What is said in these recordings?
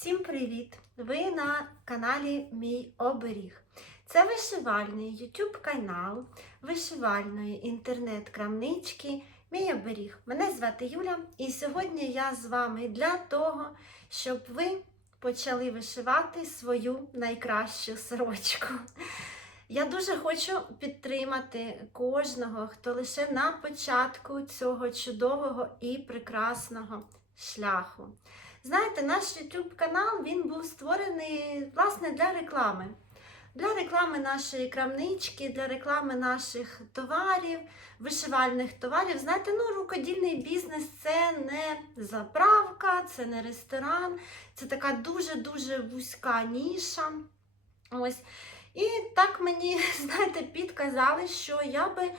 Всім привіт! Ви на каналі Мій Оберіг. Це вишивальний YouTube канал вишивальної інтернет-крамнички Мій Оберіг. Мене звати Юля, і сьогодні я з вами для того, щоб ви почали вишивати свою найкращу сорочку. Я дуже хочу підтримати кожного, хто лише на початку цього чудового і прекрасного шляху. Знаєте, наш YouTube канал він був створений власне для реклами. Для реклами нашої крамнички, для реклами наших товарів, вишивальних товарів. Знаєте, ну рукодільний бізнес це не заправка, це не ресторан, це така дуже-дуже вузька ніша. Ось. І так мені, знаєте, підказали, що я би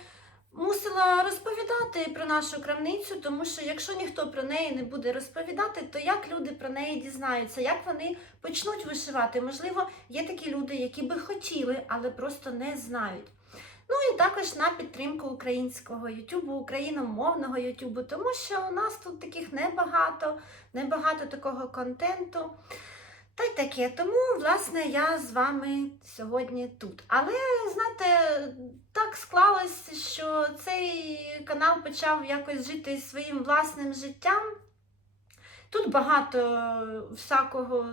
мусила розповідати про нашу крамницю, тому що якщо ніхто про неї не буде розповідати, то як люди про неї дізнаються, як вони почнуть вишивати? Можливо, є такі люди, які би хотіли, але просто не знають. Ну і також на підтримку українського Ютубу, україномовного Ютубу, тому що у нас тут таких небагато, небагато такого контенту. Та й таке. Тому, власне, я з вами сьогодні тут. Але, знаєте, так склалось, що цей канал почав якось жити своїм власним життям. Тут багато всякого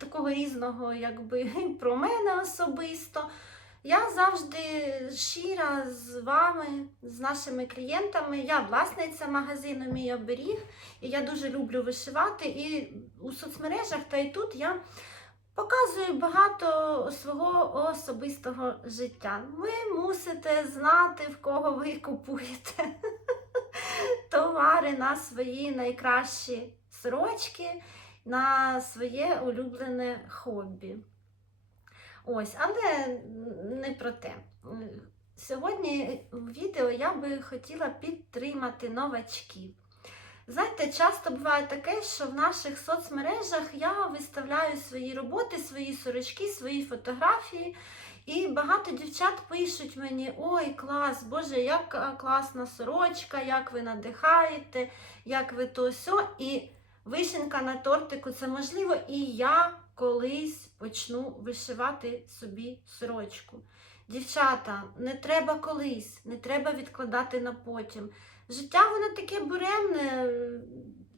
такого різного, якби про мене особисто. Я завжди щира з вами, з нашими клієнтами. Я власниця магазину Мій оберіг, і я дуже люблю вишивати. І у соцмережах та і тут я показую багато свого особистого життя. Ви мусите знати, в кого ви купуєте товари на свої найкращі сорочки, на своє улюблене хобі. Ось, але не про те. Сьогодні в відео я би хотіла підтримати новачків. Знаєте, часто буває таке, що в наших соцмережах я виставляю свої роботи, свої сорочки, свої фотографії. І багато дівчат пишуть мені: ой, клас, Боже, як класна сорочка, як ви надихаєте, як ви то сьо. І вишенька на тортику це можливо, і я колись почну вишивати собі сорочку. Дівчата, не треба колись, не треба відкладати на потім. Життя воно таке буремне,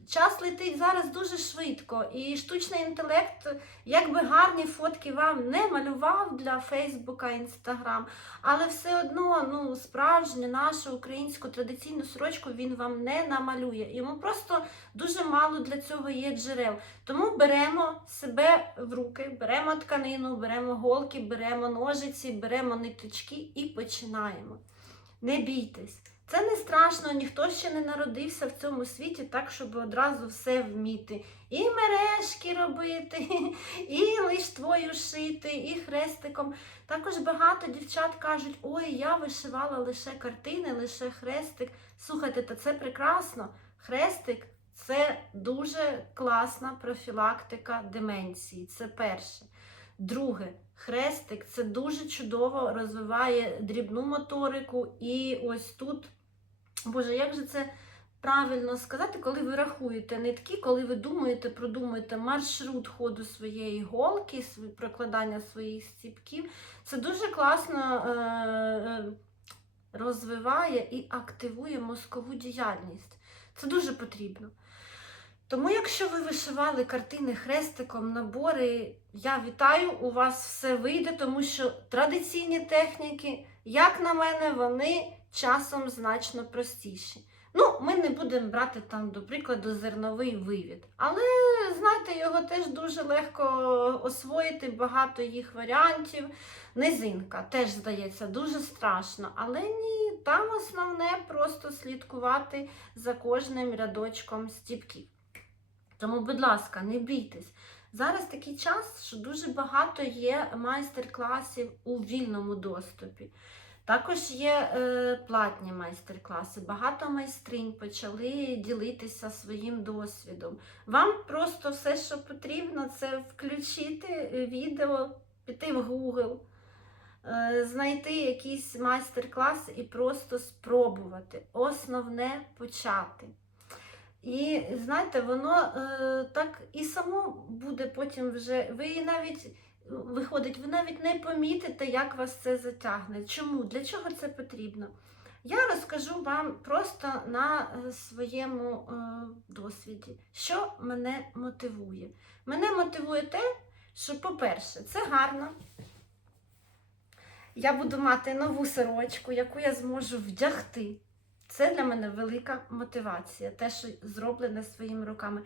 час летить зараз дуже швидко, і штучний інтелект, як би гарні фотки вам не малював для Фейсбука, Інстаграм, але все одно ну, справжню нашу українську традиційну сорочку він вам не намалює. Йому просто дуже мало для цього є джерел. Тому беремо себе в руки, беремо тканину, беремо голки, беремо ножиці, беремо ниточки і починаємо. Не бійтесь. Це не страшно, ніхто ще не народився в цьому світі так, щоб одразу все вміти. І мережки робити, і лиштвою шити, і хрестиком. Також багато дівчат кажуть, ой, я вишивала лише картини, лише хрестик. Слухайте, та це прекрасно. Хрестик це дуже класна профілактика деменції. Це перше. Друге, хрестик це дуже чудово розвиває дрібну моторику. І ось тут, Боже, як же це правильно сказати, коли ви рахуєте нитки, коли ви думаєте, продумуєте маршрут ходу своєї голки, прокладання своїх стіпків, це дуже класно е- е- розвиває і активує мозкову діяльність. Це дуже потрібно. Тому, якщо ви вишивали картини хрестиком, набори, я вітаю, у вас все вийде, тому що традиційні техніки, як на мене, вони часом значно простіші. Ну, ми не будемо брати там, до прикладу, зерновий вивід. Але, знаєте, його теж дуже легко освоїти, багато їх варіантів. Низинка теж здається дуже страшно. Але ні, там основне просто слідкувати за кожним рядочком стіпків. Тому, будь ласка, не бійтесь. Зараз такий час, що дуже багато є майстер-класів у вільному доступі. Також є е, платні майстер-класи. Багато майстринь почали ділитися своїм досвідом. Вам просто все, що потрібно, це включити відео, піти в Google, е, знайти якийсь майстер-клас і просто спробувати. Основне почати. І знаєте, воно е, так і само буде потім вже. Ви навіть виходить, ви навіть не помітите, як вас це затягне. Чому? Для чого це потрібно? Я розкажу вам просто на е, своєму е, досвіді, що мене мотивує. Мене мотивує те, що, по-перше, це гарно. Я буду мати нову сорочку, яку я зможу вдягти. Це для мене велика мотивація, те, що зроблене своїми руками.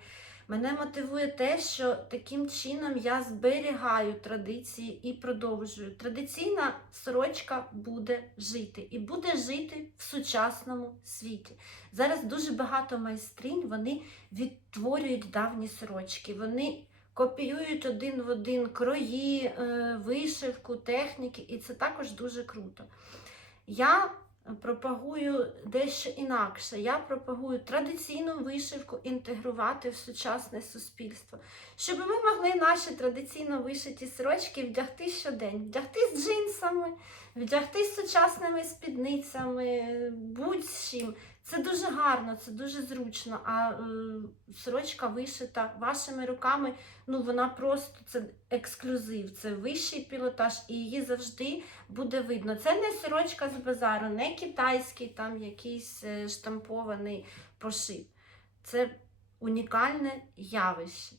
Мене мотивує те, що таким чином я зберігаю традиції і продовжую. Традиційна сорочка буде жити і буде жити в сучасному світі. Зараз дуже багато майстринь вони відтворюють давні сорочки. Вони копіюють один в один крої, е, вишивку, техніки, і це також дуже круто. Я пропагую дещо інакше. Я пропагую традиційну вишивку інтегрувати в сучасне суспільство, щоб ми могли наші традиційно вишиті сорочки вдягти щодень, вдягти з джинсами, вдягти з сучасними спідницями, будь-чим. Це дуже гарно, це дуже зручно. А е, сорочка вишита вашими руками, ну вона просто це ексклюзив, це вищий пілотаж, і її завжди буде видно. Це не сорочка з базару, не китайський там якийсь е, штампований пошив. Це унікальне явище.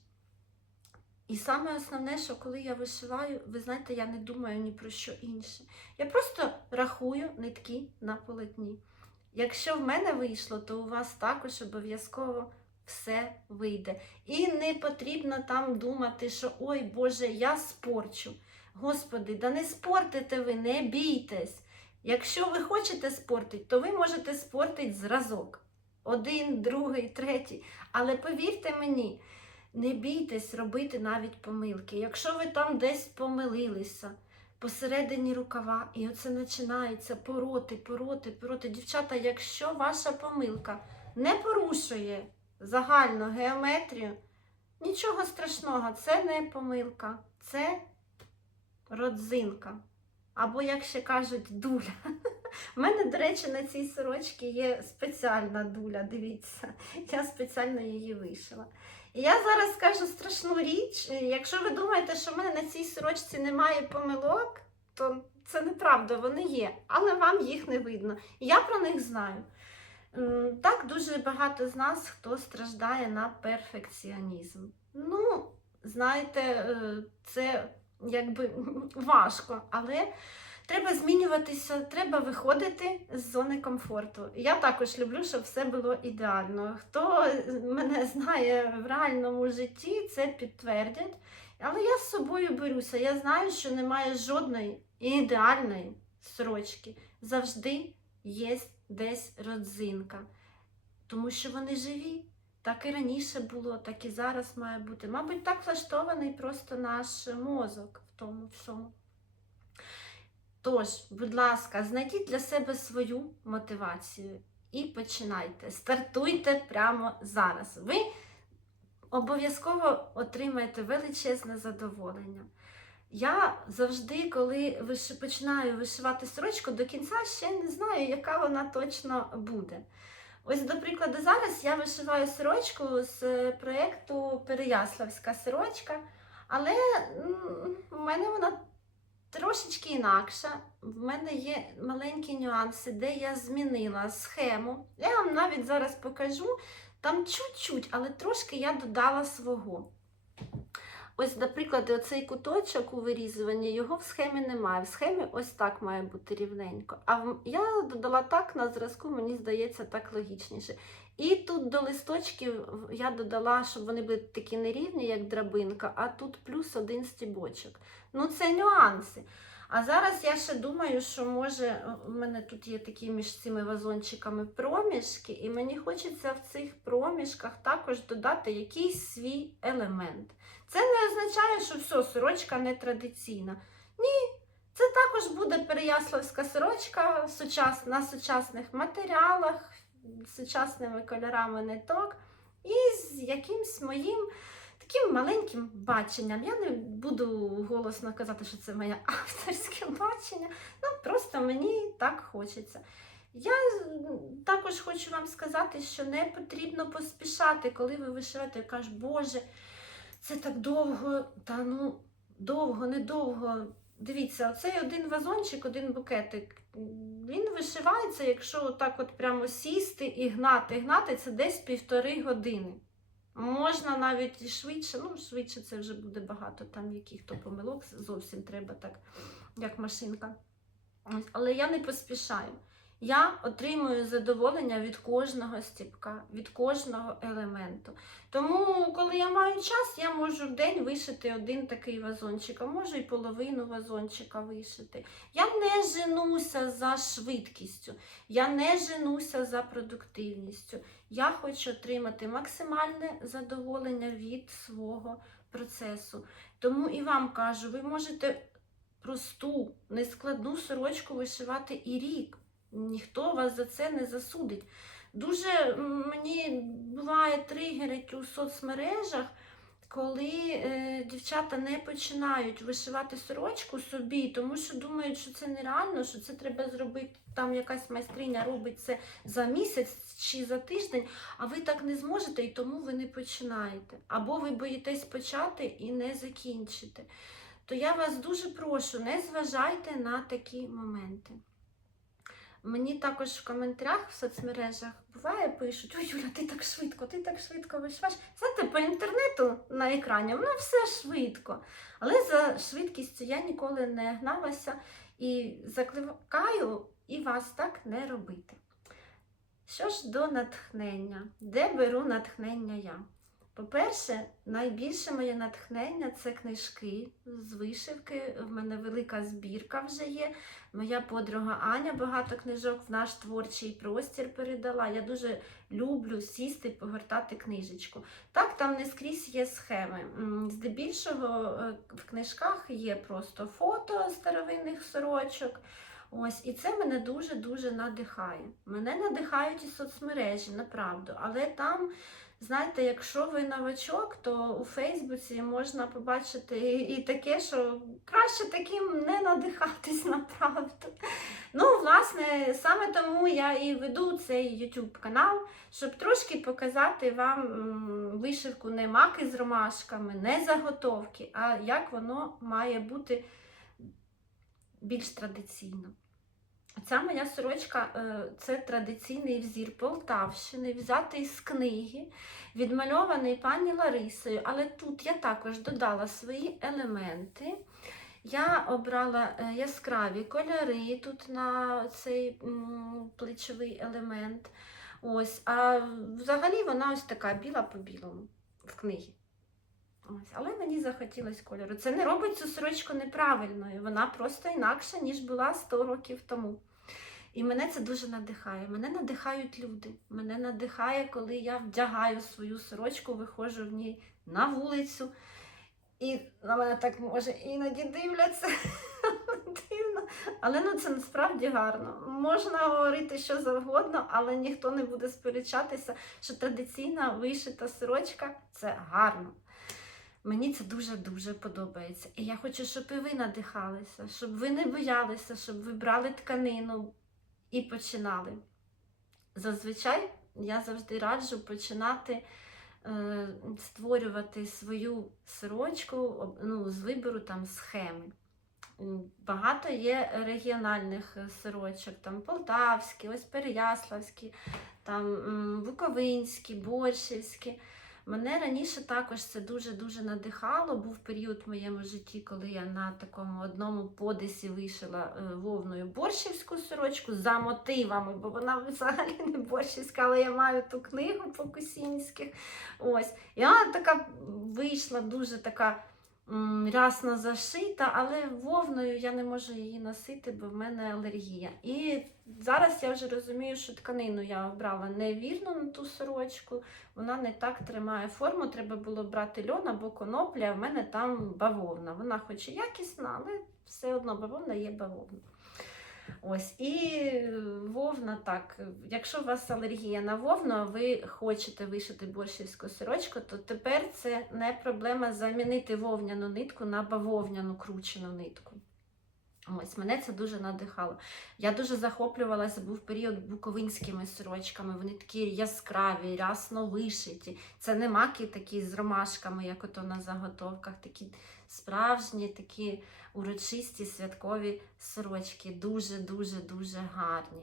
І саме основне, що коли я вишиваю, ви знаєте, я не думаю ні про що інше. Я просто рахую нитки на полотні. Якщо в мене вийшло, то у вас також обов'язково все вийде. І не потрібно там думати, що ой Боже, я спорчу. Господи, да не спортите ви, не бійтесь. Якщо ви хочете спортити, то ви можете спортити зразок. Один, другий, третій. Але повірте мені, не бійтесь робити навіть помилки. Якщо ви там десь помилилися посередині рукава, і оце починається пороти, пороти, пороти. Dівчата, якщо ваша помилка не порушує загальну геометрію, нічого страшного, це не помилка, це родзинка. Або, як ще кажуть, дуля. У мене, до речі, на цій сорочці є спеціальна дуля, дивіться, я спеціально її вишила. Я зараз скажу страшну річ. Якщо ви думаєте, що в мене на цій сорочці немає помилок, то це неправда, вони є, але вам їх не видно. Я про них знаю. Так, дуже багато з нас, хто страждає на перфекціонізм. Ну, знаєте, е, це якби важко, але треба змінюватися, треба виходити з зони комфорту. Я також люблю, щоб все було ідеально. Хто мене знає в реальному житті, це підтвердять. Але я з собою беруся. Я знаю, що немає жодної ідеальної сорочки. Завжди є десь родзинка. Тому що вони живі. Так і раніше було, так і зараз має бути. Мабуть, так влаштований просто наш мозок в тому всьому. Тож, будь ласка, знайдіть для себе свою мотивацію і починайте. Стартуйте прямо зараз. Ви обов'язково отримаєте величезне задоволення. Я завжди, коли починаю вишивати сорочку, до кінця ще не знаю, яка вона точно буде. Ось, до прикладу, зараз я вишиваю сорочку з е, проєкту Переяславська сорочка, але в мене вона трошечки інакша. В мене є маленькі нюанси, де я змінила схему. Я вам навіть зараз покажу. Там чуть-чуть, але трошки я додала свого. Ось, наприклад, оцей куточок у вирізуванні, його в схемі немає. В схемі ось так має бути рівненько. А я додала так на зразку, мені здається, так логічніше. І тут до листочків я додала, щоб вони були такі нерівні, як драбинка, а тут плюс один стібочок. Ну, це нюанси. А зараз я ще думаю, що може у мене тут є такі між цими вазончиками проміжки, і мені хочеться в цих проміжках також додати якийсь свій елемент. Це не означає, що все, сорочка не традиційна. Ні, це також буде переяславська сорочка на сучасних матеріалах, сучасними кольорами ниток і з якимсь моїм таким маленьким баченням. Я не буду голосно казати, що це моє авторське бачення. Ну, просто мені так хочеться. Я також хочу вам сказати, що не потрібно поспішати, коли ви вишиваєте, кажеш, Боже, це так довго, та ну довго, недовго. Дивіться, оцей один вазончик, один букетик. Він вишивається, якщо так от прямо сісти і гнати, гнати, це десь півтори години. Можна навіть швидше, ну швидше це вже буде багато, там яких-то помилок зовсім треба так, як машинка. Але я не поспішаю. Я отримую задоволення від кожного стіпка, від кожного елементу. Тому, коли я маю час, я можу в день вишити один такий вазончик, а можу і половину вазончика вишити. Я не женуся за швидкістю, я не женуся за продуктивністю. Я хочу отримати максимальне задоволення від свого процесу. Тому і вам кажу, ви можете просту, нескладну сорочку вишивати і рік. Ніхто вас за це не засудить. Дуже мені буває тригерить у соцмережах, коли е, дівчата не починають вишивати сорочку собі, тому що думають, що це нереально, що це треба зробити. Там якась майстриня робить це за місяць чи за тиждень, а ви так не зможете, і тому ви не починаєте. Або ви боїтесь почати і не закінчити. То я вас дуже прошу, не зважайте на такі моменти. Мені також в коментарях в соцмережах буває, пишуть: Ой, Юля, ти так швидко, ти так швидко вишиваєш. Знаєте, по інтернету на екрані воно все швидко. Але за швидкістю я ніколи не гналася і закликаю і вас так не робити. Що ж до натхнення? Де беру натхнення я? По-перше, найбільше моє натхнення це книжки з вишивки. В мене велика збірка вже є. Моя подруга Аня багато книжок в наш творчий простір передала. Я дуже люблю сісти, погортати книжечку. Так, там не скрізь є схеми. Здебільшого е, в книжках є просто фото старовинних сорочок. Ось, і це мене дуже-дуже надихає. Мене надихають і соцмережі, направду. Але там, знаєте, якщо ви новачок, то у Фейсбуці можна побачити і, і таке, що краще таким не надихатись направду. Ну, власне, саме тому я і веду цей YouTube канал, щоб трошки показати вам вишивку не маки з ромашками, не заготовки, а як воно має бути більш традиційно. Ця моя сорочка е, це традиційний взір Полтавщини, взятий з книги, відмальований пані Ларисою. Але тут я також додала свої елементи. Я обрала е, яскраві кольори тут на цей плечовий елемент. Ось, а взагалі вона ось така біла по білому в книгі. Ось, але мені захотілося кольору. Це не робить цю сорочку неправильною, вона просто інакша, ніж була 100 років тому. І мене це дуже надихає. Мене надихають люди. Мене надихає, коли я вдягаю свою сорочку, виходжу в ній на вулицю. І на мене так може іноді дивляться. Дивно. Але ну це насправді гарно. Можна говорити що завгодно, але ніхто не буде сперечатися, що традиційна вишита сорочка це гарно. Мені це дуже-дуже подобається. І я хочу, щоб і ви надихалися, щоб ви не боялися, щоб ви брали тканину і починали. Зазвичай я завжди раджу починати е, створювати свою сорочку ну, з вибору там схеми. Багато є регіональних е, сорочок, там полтавські, ось переяславські, там буковинські, борщівські. Мене раніше також це дуже-дуже надихало. Був період в моєму житті, коли я на такому одному подисі вишила е, вовною борщівську сорочку за мотивами, бо вона взагалі не борщівська, але я маю ту книгу по Кусінських. Ось. І вона така вийшла дуже така м, рясно зашита, але вовною я не можу її носити, бо в мене алергія. І зараз я вже розумію, що тканину я обрала невірно на ту сорочку. Вона не так тримає форму. Треба було брати льон або конопля, а в мене там бавовна. Вона хоч і якісна, але все одно бавовна є бавовна. Ось, і вовна так. Якщо у вас алергія на вовну, а ви хочете вишити борщівську сорочку, то тепер це не проблема замінити вовняну нитку на бавовняну кручену нитку. Ось мене це дуже надихало. Я дуже захоплювалася, був період буковинськими сорочками. Вони такі яскраві, рясно вишиті. Це не маки такі з ромашками, як ото на заготовках. Такі справжні, такі урочисті святкові сорочки. Дуже, дуже, дуже гарні.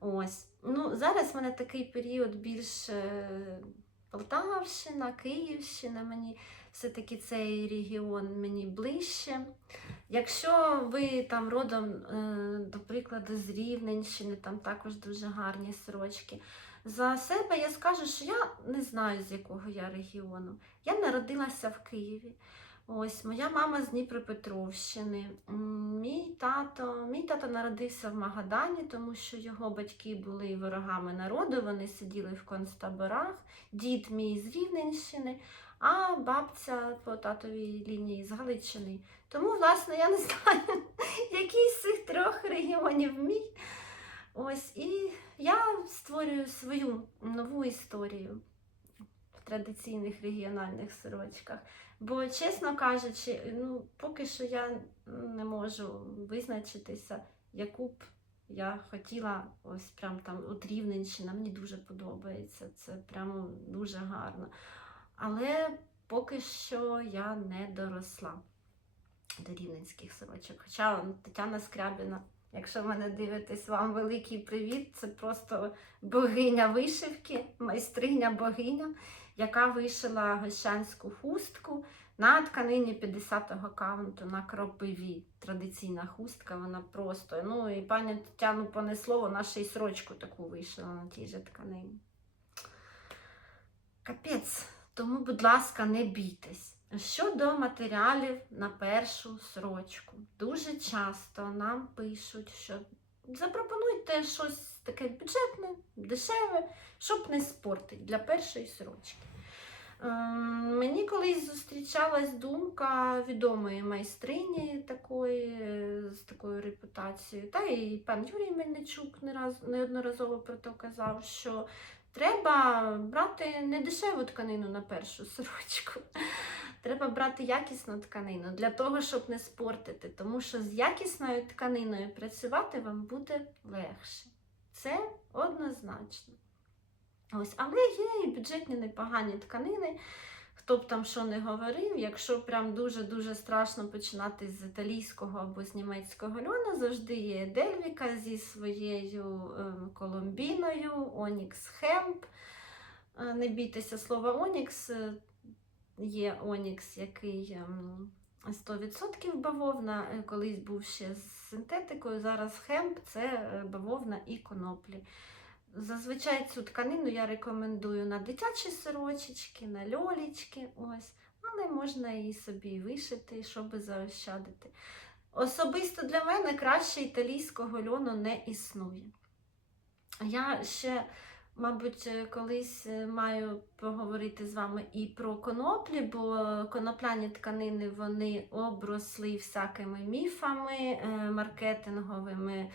Ось. Ну, зараз в мене такий період більш е, Полтавщина, Київщина. Мені все-таки цей регіон мені ближче. Якщо ви там родом, е, до прикладу, з Рівненщини, там також дуже гарні сорочки. За себе я скажу, що я не знаю, з якого я регіону. Я народилася в Києві. Ось моя мама з Дніпропетровщини. Мій тато, мій тато народився в Магадані, тому що його батьки були ворогами народу, вони сиділи в концтаборах. Дід мій з Рівненщини, а бабця по татовій лінії з Галичини. Тому, власне, я не знаю, який з цих трьох регіонів мій. Ось і я створюю свою нову історію в традиційних регіональних сорочках. Бо, чесно кажучи, ну, поки що я не можу визначитися, яку б я хотіла ось прям там от Рівненщина, мені дуже подобається, це прямо дуже гарно. Але поки що я не доросла до рівненських сорочок. Хоча Тетяна Скрябіна, якщо мене дивитесь, вам великий привіт. Це просто богиня вишивки, майстриня богиня, яка вишила гощанську хустку на тканині 50-го каунту на кропиві. Традиційна хустка, вона просто. Ну і пані Тетяну понесло, вона ще й сорочку таку вишила на тій же тканині. Капець. Тому, будь ласка, не бійтесь. Щодо матеріалів на першу сорочку, дуже часто нам пишуть, що запропонуйте щось таке бюджетне, дешеве, щоб не спортить для першої сорочки. Ем, Мені колись зустрічалась думка відомої майстрині такої, е, з такою репутацією, та і пан Юрій Мельничук неодноразово про то казав, що треба брати не дешеву тканину на першу сорочку. Треба брати якісну тканину для того, щоб не спортити, тому що з якісною тканиною працювати вам буде легше. Це однозначно. Ось, але є і бюджетні непогані тканини. Хто б там що не говорив, якщо прям дуже-дуже страшно починати з італійського або з німецького льону, завжди є Дельвіка зі своєю ем, коломбіною, Онікс Хемп. Е, Не бійтеся слова Онікс. е, Є Онікс, який ем, 100% бавовна, е, колись був ще з синтетикою, зараз хемп це бавовна і коноплі. Зазвичай цю тканину я рекомендую на дитячі сорочечки, на льолічки, ось. але можна і собі вишити, щоб заощадити. Особисто для мене краще італійського льону не існує. Я ще, мабуть, колись е, маю поговорити з вами і про коноплі, бо конопляні тканини вони обросли всякими міфами, е, маркетинговими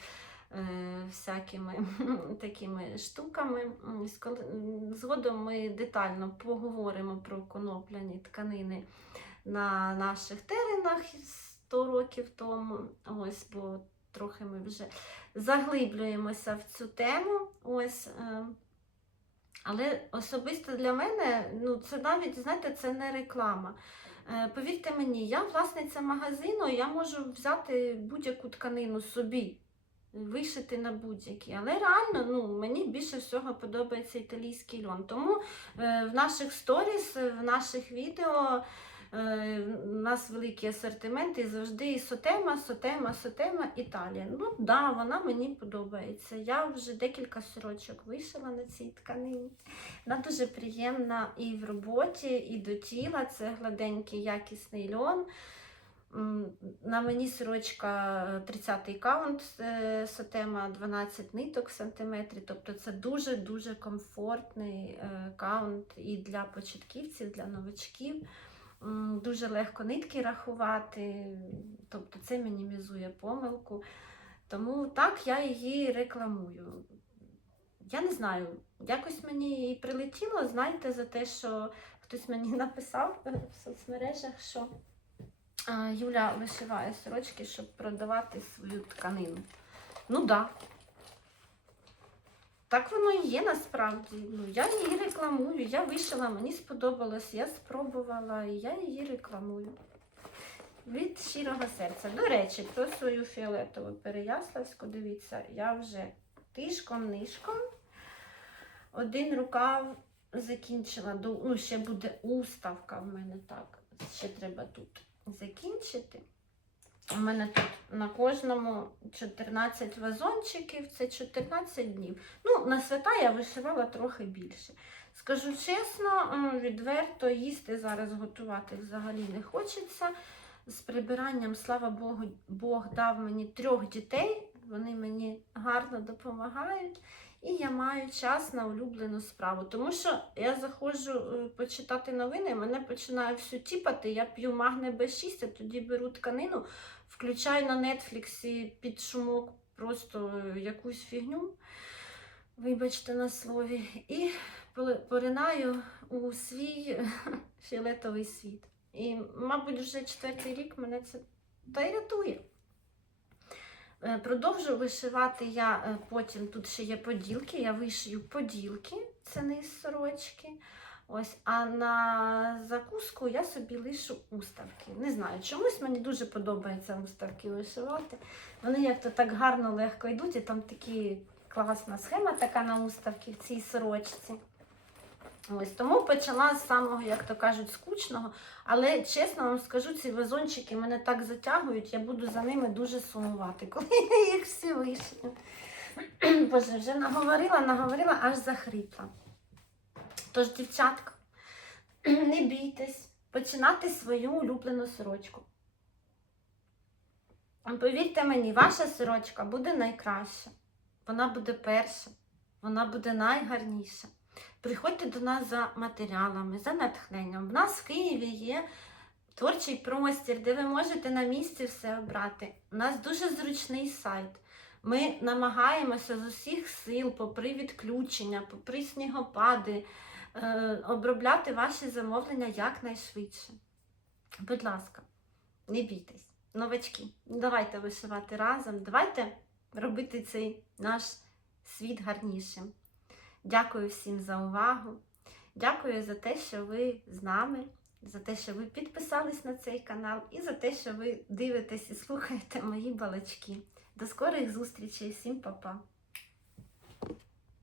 всякими такими штуками. Згодом ми детально поговоримо про конопляні тканини на наших теренах 100 років тому. Ось, бо трохи ми вже заглиблюємося в цю тему. Ось. е, Але особисто для мене, ну це навіть, знаєте, це не реклама. Е, Повірте мені, я власниця магазину, я можу взяти будь-яку тканину собі, вишити на будь-які. Але реально ну, мені більше всього подобається італійський льон. Тому е, в наших сторіс, е, в наших відео е, у нас великий асортимент і завжди і сотема, сотема, сотема, Італія. Ну да, вона мені подобається. Я вже декілька сорочок вишила на цій тканині. Вона дуже приємна і в роботі, і до тіла. Це гладенький якісний льон. На мені сорочка 30-й каунт, е, сотема 12 ниток в сантиметрі. Тобто це дуже-дуже комфортний е, каунт і для початківців, для новачків. Дуже легко нитки рахувати, тобто це мінімізує помилку. Тому так я її рекламую. Я не знаю, якось мені і прилетіло, знаєте, за те, що хтось мені написав е, в соцмережах, що Юля вишиває сорочки, щоб продавати свою тканину. Ну так. Да. Так воно і є насправді. Ну, я її рекламую, я вишила, мені сподобалось, я спробувала і я її рекламую. Від щирого серця. До речі, про свою фіолетову переяславську, дивіться, я вже тишком-нишком один рукав закінчила. Ну, ще буде уставка в мене так. Ще треба тут закінчити. У мене тут на кожному 14 вазончиків, це 14 днів. Ну, на свята я вишивала трохи більше. Скажу чесно, відверто їсти зараз готувати взагалі не хочеться. З прибиранням, слава Богу, Бог дав мені трьох дітей, вони мені гарно допомагають. І я маю час на улюблену справу. Тому що я заходжу е, почитати новини, мене починає всю тіпати, я п'ю магне Б6, а тоді беру тканину, включаю на Нетфліксі під шумок просто е, якусь фігню, вибачте на слові, і поринаю у свій фіолетовий світ. І, мабуть, вже четвертий рік мене це та й рятує. Е, Продовжу вишивати я е, потім, тут ще є поділки, я вишию поділки, це низ сорочки. Ось, а на закуску я собі лишу уставки. Не знаю, чомусь мені дуже подобається уставки вишивати. Вони як-то так гарно легко йдуть, і там такі класна схема така на уставки в цій сорочці. Ось тому почала з самого, як то кажуть, скучного. Але чесно вам скажу, ці вазончики мене так затягують, я буду за ними дуже сумувати, коли я їх всі вишию. Боже, вже наговорила, наговорила, аж захрипла. Тож, дівчатка, не бійтесь починати свою улюблену сорочку. Повірте мені, ваша сорочка буде найкраща. Вона буде перша, вона буде найгарніша. Приходьте до нас за матеріалами, за натхненням. В нас в Києві є творчий простір, де ви можете на місці все обрати. У нас дуже зручний сайт. Ми намагаємося з усіх сил, попри відключення, попри снігопади, е, обробляти ваші замовлення якнайшвидше. Будь ласка, не бійтесь, новачки, давайте вишивати разом, давайте робити цей наш світ гарнішим. Дякую всім за увагу. Дякую за те, що ви з нами, за те, що ви підписались на цей канал і за те, що ви дивитесь і слухаєте мої балачки. До скорих зустрічей, всім па-па!